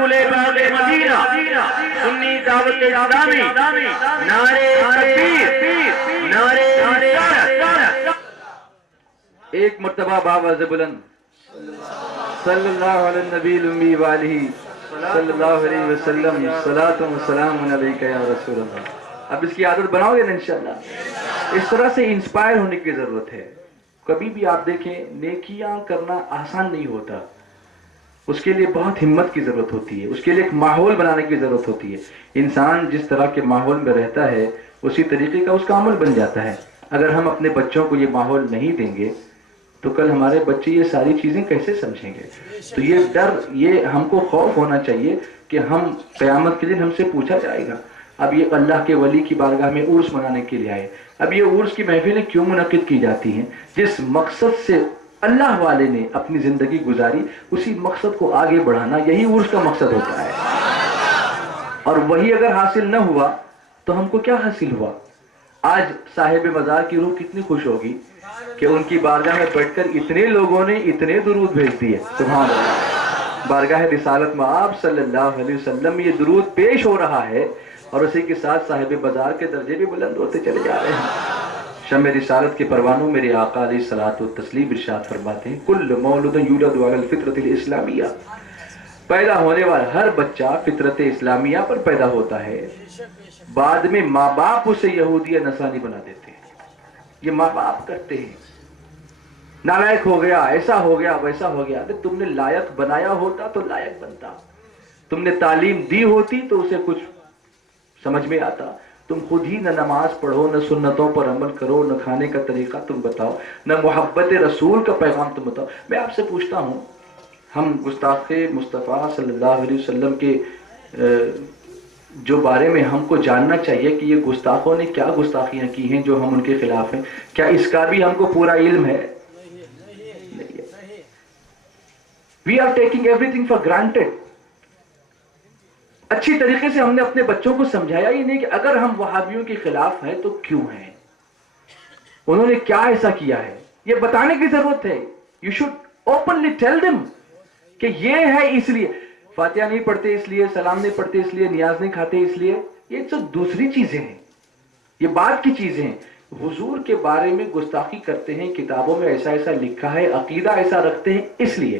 کھلے باغ مدینہ، سنی دعوت اسلامی، نعرے تکبیر، نعرے رسالت۔ ایک مرتبہ باواز بلند صلی اللہ علیہ النبی الامی وآلہ صلی اللہ علیہ وسلم، صلاۃ و سلام علیک یا رسول اللہ۔ اب اس کی عادت بناؤ گے نا انشاءاللہ؟ اس طرح سے انسپائر ہونے کی ضرورت ہے۔ کبھی بھی آپ دیکھیں نیکیاں کرنا آسان نہیں ہوتا، اس کے لیے بہت ہمت کی ضرورت ہوتی ہے، اس کے لیے ایک ماحول بنانے کی ضرورت ہوتی ہے۔ انسان جس طرح کے ماحول میں رہتا ہے اسی طریقے کا اس کا عمل بن جاتا ہے۔ اگر ہم اپنے بچوں کو یہ ماحول نہیں دیں گے تو کل ہمارے بچے یہ ساری چیزیں کیسے سمجھیں گے؟ تو یہ ڈر، یہ ہم کو خوف ہونا چاہیے کہ ہم قیامت کے دن ہم سے پوچھا جائے گا۔ اب یہ اللہ کے ولی کی بارگاہ میں عرس منانے کے لیے آئے، اب یہ عرس کی محفلیں کیوں منعقد کی جاتی ہیں؟ جس مقصد سے اللہ والے نے اپنی زندگی گزاری، اسی مقصد کو آگے بڑھانا، یہی عرس کا مقصد ہوتا ہے۔ اور وہی اگر حاصل نہ ہوا تو ہم کو کیا حاصل ہوا؟ آج صاحب مزار کی روح کتنی خوش ہوگی کہ ان کی بارگاہ میں بیٹھ کر اتنے لوگوں نے اتنے درود بھیج دیے۔ سبحان اللہ، بارگاہ رسالت میں آپ صلی اللہ علیہ وسلم یہ درود پیش ہو رہا ہے، اور اسی کے ساتھ صاحب بازار کے درجے بھی بلند ہوتے چلے جا رہے ہیں۔ شمع رسالت کے پروانوں میرے آقا علیہ الصلوۃ والتسلیم ارشاد فرماتے ہیں، کل مولود یولد علی الفطرۃ الاسلامیہ، پیدا ہونے والا ہر بچہ فطرت اسلامیہ پر پیدا ہوتا ہے، بعد میں ماں باپ اسے یہودی یا نصرانی بنا دیتے ہیں۔ یہ ماں باپ کرتے ہیں، نالائق ہو گیا، ایسا ہو گیا، ویسا ہو گیا۔ اگر تم نے لائق بنایا ہوتا تو لائق بنتا، تم نے تعلیم دی ہوتی تو اسے کچھ سمجھ میں آتا۔ تم خود ہی نہ نماز پڑھو، نہ سنتوں پر عمل کرو، نہ کھانے کا طریقہ تم بتاؤ، نہ محبت رسول کا پیغام تم بتاؤ۔ میں آپ سے پوچھتا ہوں، ہم گستاخ مصطفیٰ صلی اللہ علیہ وسلم کے جو بارے میں ہم کو جاننا چاہیے کہ یہ گستاخوں نے کیا گستاخیاں کی ہیں جو ہم ان کے خلاف ہیں، کیا اس کا بھی ہم کو پورا علم ہے؟ We are taking everything for granted۔ اچھی طریقے سے ہم نے اپنے بچوں کو سمجھایا ہی نہیں کہ اگر ہم وہابیوں کے خلاف ہیں تو کیوں ہیں، انہوں نے کیا ایسا کیا ہے، یہ بتانے کی ضرورت ہے۔ You should openly tell them کہ یہ ہے اس لیے، فاتحہ نہیں پڑھتے اس لیے، سلام نہیں پڑھتے اس لیے، نیاز نہیں کھاتے اس لیے، یہ سب دوسری چیزیں ہیں، یہ بات کی چیزیں ہیں۔ حضور کے بارے میں گستاخی کرتے ہیں، کتابوں میں ایسا ایسا لکھا ہے، عقیدہ ایسا رکھتے ہیں اس لیے،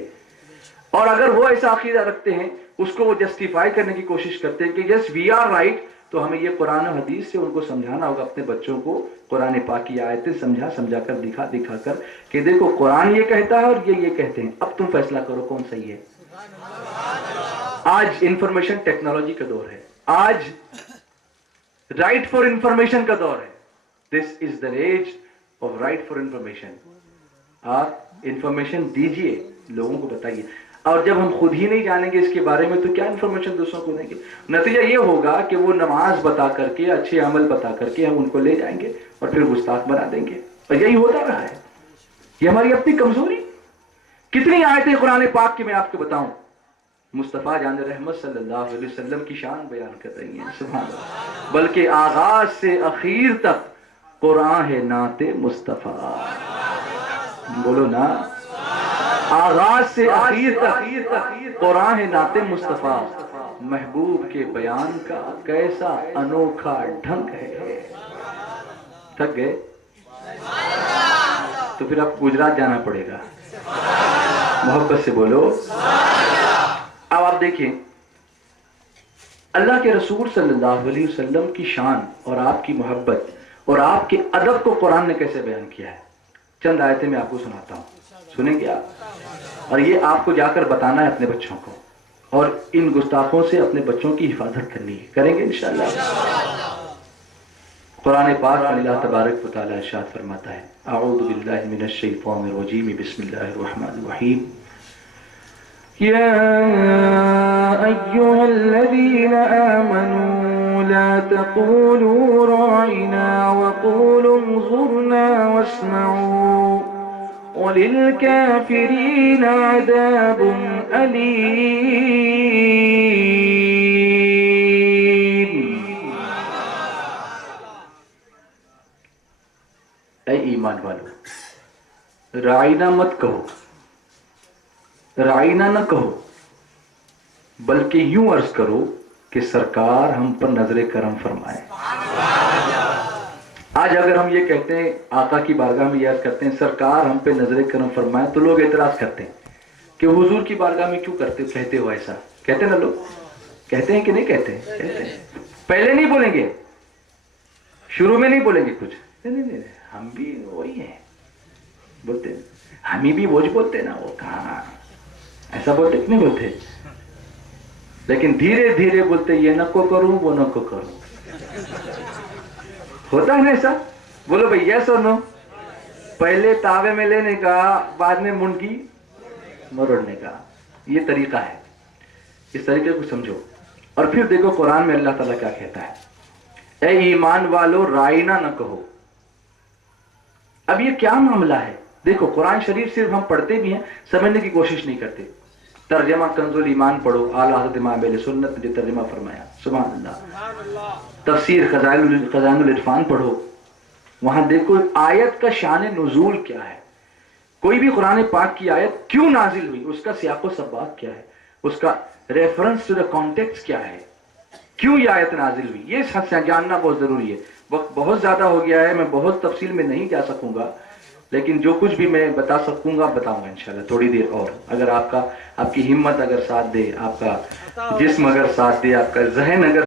اور اگر وہ ایسا عقیدہ رکھتے ہیں اس کو وہ جسٹیفائی کرنے کی کوشش کرتے ہیں کہ یس وی آر رائٹ، تو ہمیں یہ قرآن و حدیث سے ان کو سمجھانا ہوگا، اپنے بچوں کو قرآن پاک کی آیتیں سمجھا کر دکھا کر کہ دیکھو قرآن یہ کہتا ہے اور یہ کہتے ہیں، اب تم فیصلہ کرو کون صحیح ہے۔ آج انفارمیشن ٹیکنالوجی کا دور ہے، آج رائٹ فار انفارمیشن کا دور ہے۔ This is the age of right for information. آپ انفارمیشن دیجئے، لوگوں کو بتائیے، اور جب ہم خود ہی نہیں جانیں گے اس کے بارے میں تو کیا انفارمیشن دوسروں کو دیں گے؟ نتیجہ یہ ہوگا کہ وہ نماز بتا کر کے، اچھے عمل بتا کر کے ہم ان کو لے جائیں گے اور پھر گستاخ بنا دیں گے، اور یہی ہوتا رہا ہے۔ یہ ہماری اپنی کمزوری۔ کتنی آیتیں قرآن پاک کی میں آپ کو بتاؤں، مصطفیٰ جان رحمت صلی اللہ علیہ وسلم کی شان بیان کر رہی ہیں، سبحان اللہ۔ بلکہ آغاز سے اخیر تک قرآن ہے نعت مصطفیٰ، بولو نا، آغاز سے اخیر تک قرآن ہے نعت مصطفیٰ، محبوب کے بیان کا کیسا انوکھا ڈھنگ ہے۔ تھک گئے تو پھر آپ گجرات جانا پڑے گا، محبت سے بولو۔ اب آپ دیکھیں اللہ کے رسول صلی اللہ علیہ وسلم کی شان اور آپ کی محبت اور آپ کے ادب کو قرآن نے کیسے بیان کیا ہے، چند آیتیں میں آپ کو سناتا ہوں، سنیں گے آپ؟ اور یہ آپ کو جا کر بتانا ہے اپنے بچوں کو، اور ان گستاخوں سے اپنے بچوں کی حفاظت کرنی ہے، کریں گے انشاءاللہ۔ قرآن پاک میں اللہ تبارک و تعالی ارشاد فرماتا ہے، اعوذ باللہ من الشیطان الرجیم، بسم اللہ الرحمن الرحیم، یا ایہا الذین آمنوا لا تقولوا راعنا وقولوا انظرنا واسمعوا وَلِلْكَافِرِينَ عَذَابٌ أَلِيمٌ۔ اے ایمان والو، رائنا مت کہو، رائنا نہ کہو، بلکہ یوں عرض کرو کہ سرکار ہم پر نظر کرم فرمائے۔ آج اگر ہم یہ کہتے ہیں آقا کی بارگاہ میں یہ عرض کرتے ہیں سرکار ہم پہ نظر کرم فرمائے، تو لوگ اعتراض کرتے ہیں کہ حضور کی بارگاہ میں کیوں کہتے ہو ایسا؟ کہتے ہیں نا لوگ، کہتے ہیں کہ نہیں کہتے ہیں؟ کہتے ہیں۔ پہلے نہیں بولیں گے، شروع میں نہیں بولیں گے کچھ، نہیں، ہم بھی وہی ہیں بولتے ہیں، ہمیں بھی وہی بولتے ہیں نا، وہ کہاں ایسا بولتے کہ نہیں بولتے، لیکن دھیرے دھیرے بولتے یہ نہ کو کروں وہ نہ کو کروں۔ ہوتا ہے نا ایسا؟ بولو بھئی یس اور نو؟ پہلے تاوے میں لینے کا، بعد میں منڈی مروڑنے کا، یہ طریقہ ہے۔ اس طریقے کو سمجھو۔ اور پھر دیکھو قرآن میں اللہ تعالیٰ کیا کہتا ہے، اے ایمان والو رائنا نہ کہو۔ اب یہ کیا معاملہ ہے؟ دیکھو قرآن شریف صرف ہم پڑھتے بھی ہیں، سمجھنے کی کوشش نہیں کرتے۔ ترجمہ کنز الایمان پڑھو، اعلیٰ حضرت امام اہل سنت نے جو ترجمہ فرمایا، سبحان اللہ۔ تفسیر خزائن العرفان پڑھو، وہاں دیکھو آیت کا شان نزول کیا ہے، کوئی بھی قرآن پاک کی آیت کیوں نازل ہوئی، اس کا سیاق و سباق کیا ہے، اس کا ریفرنس ٹو دا کانٹیکسٹ کیا ہے، کیوں یہ آیت نازل ہوئی، یہ جاننا بہت ضروری ہے۔ وقت بہت زیادہ ہو گیا ہے، میں بہت تفصیل میں نہیں جا سکوں گا، لیکن جو کچھ بھی میں بتا سکوں گا بتاؤں گا انشاءاللہ تھوڑی دیر اور، اگر آپ کی ہمت اگر ساتھ دے، آپ کا جسم اگر ساتھ دے، آپ کا ذہن اگر